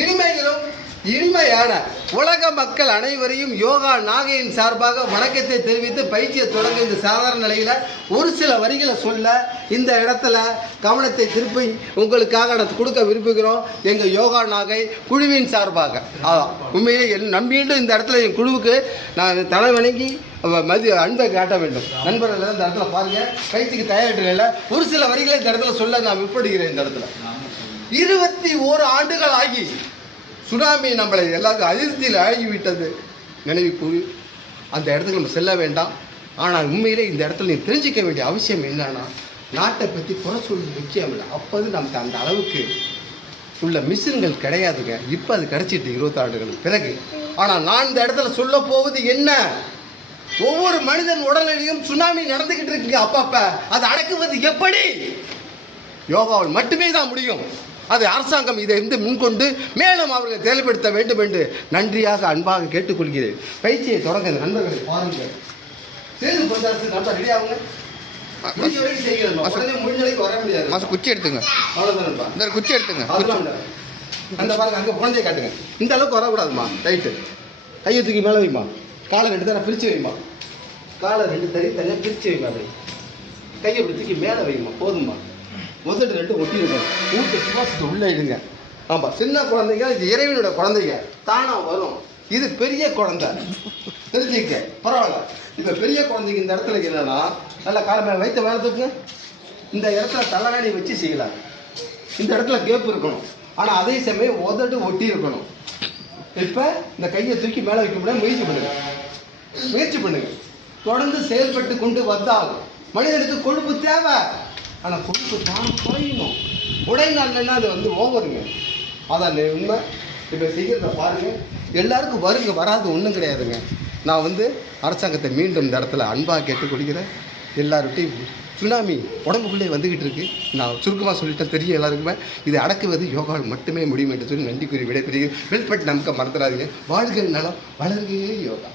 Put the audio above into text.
இனிமையிலும் இனிமையான உலக மக்கள் அனைவரையும் யோகா நாகையின் சார்பாக வணக்கத்தை தெரிவித்து பயிற்சியை தொடங்க இந்த சாதாரண நிலையில் ஒரு சில வரிகளை சொல்ல இந்த இடத்துல கவனத்தை திருப்பி உங்களுக்காக நான் கொடுக்க விரும்புகிறோம். எங்கள் யோகா நாகை குழுவின் சார்பாக உண்மையிலே நம்பிட்டு இந்த இடத்துல என் குழுவுக்கு நான் தலை வணங்கி அன்பை காட்ட வேண்டும். நண்பர்கள் இந்த இடத்துல பாருங்க, பயிற்சிக்கு தயாரிட்டு ஒரு சில வரிகளை இந்த இடத்துல சொல்ல நான் விருப்பப்படுகிறேன். இந்த இடத்துல 21 ஆண்டுகள் ஆகி சுனாமி நம்மளை எல்லாருக்கும் அதிர்ச்சியில் ஆகிவிட்டது நினைவு கூறி அந்த இடத்துக்கு நம்ம செல்ல வேண்டாம். ஆனால் உண்மையிலே இந்த இடத்துல நீ தெரிஞ்சிக்க வேண்டிய அவசியம் என்னன்னா, நாட்டை பற்றி குறை சொல்வது முக்கியம் இல்லை. அப்போது நமக்கு அந்த அளவுக்கு உள்ள மிஷின்கள் கிடையாதுங்க. இப்போ அது கிடைச்சிட்டு 20 ஆண்டுகளுக்கு பிறகு. ஆனால் நான் இந்த இடத்துல சொல்ல போவது என்ன, ஒவ்வொரு மனிதன் உடலிலையும் சுனாமி நடந்துக்கிட்டு இருக்குங்க. அப்பப்ப அதை அடக்குவது எப்படி? யோகாவில் மட்டுமே தான் முடியும். அது அரசாங்கம் இதை முன்கொண்டு மேலும் அவர்களை செயல்படுத்த வேண்டும் என்று நன்றியாக அன்பாக கேட்டுக்கொள்கிறேன். பயிற்சியை தொடங்க நண்பர்களை பாருங்கள். சேர்ந்து கொண்டாச்சு நல்லா ரெடியாகுங்க. வர முடியாது. குச்சி எடுத்துங்க, அவ்வளோதான். குச்சி எடுத்துங்க, அந்த பாருங்க அங்கே குழந்தைய காட்டுங்க. இந்த அளவுக்கு வரக்கூடாதுமா. ரைட்டு, கையை தூக்கி மேலே வைமா, காலை 2 தடவை பிரித்து வைமா, காலை 2 தனியாக பிரித்து வைமா, அப்படி கையை இப்படி தூக்கி மேலே வைமா, போதுமா. முதல் 2 ஒட்டி இருக்கும், ஊட்ட சுவாசத்தை உள்ளே இடுங்க. ஆமாம், சின்ன குழந்தைங்க இது இறைவனோட குழந்தைங்க தானாக வரும். இது பெரிய குழந்தை, தெரிஞ்சுக்க பரவாயில்ல. இப்போ பெரிய குழந்தைங்க இந்த இடத்துல என்னன்னா, நல்லா காலை மேலே வைத்த மேலே தூக்குங்க. இந்த இடத்துல தலைநாடி வச்சு செய்யலாம். இந்த இடத்துல கேப் இருக்கணும், ஆனால் அதே சமயம் உதடு ஒட்டி இருக்கணும். இப்போ இந்த கையை தூக்கி மேலே வைக்க முடியாது. முயற்சி பண்ணுங்க. தொடர்ந்து செயல்பட்டு கொண்டு வந்தால் மனிதனுக்கு கொழுப்பு தேவை, ஆனால் கொழுப்பு தான் குறையணும். உடைநாள்னா அது ஓவருங்க. அதான் உண்மை. இப்போ செய்கிறத பாருங்கள். எல்லாருக்கும் வருங்க, வராது ஒன்றும் கிடையாதுங்க. நான் அரசாங்கத்தை மீண்டும் இந்த இடத்துல அன்பாக கேட்டுக்கொள்கிறேன். எல்லார்கிட்டையும் சுனாமி உடம்புக்குள்ளே வந்துக்கிட்டு இருக்கு. நான் சுருக்கமாக சொல்லிட்டேன், தெரியும் எல்லாருக்குமே. இதை அடக்குவது யோகாவில் மட்டுமே முடியும் என்று சொல்லி நன்றி கூறி விடைபெறுகிறேன். வெல்பட் நமக்கு மறந்துடாதீங்க. வாழ்க நலம், வளர்க யோகா.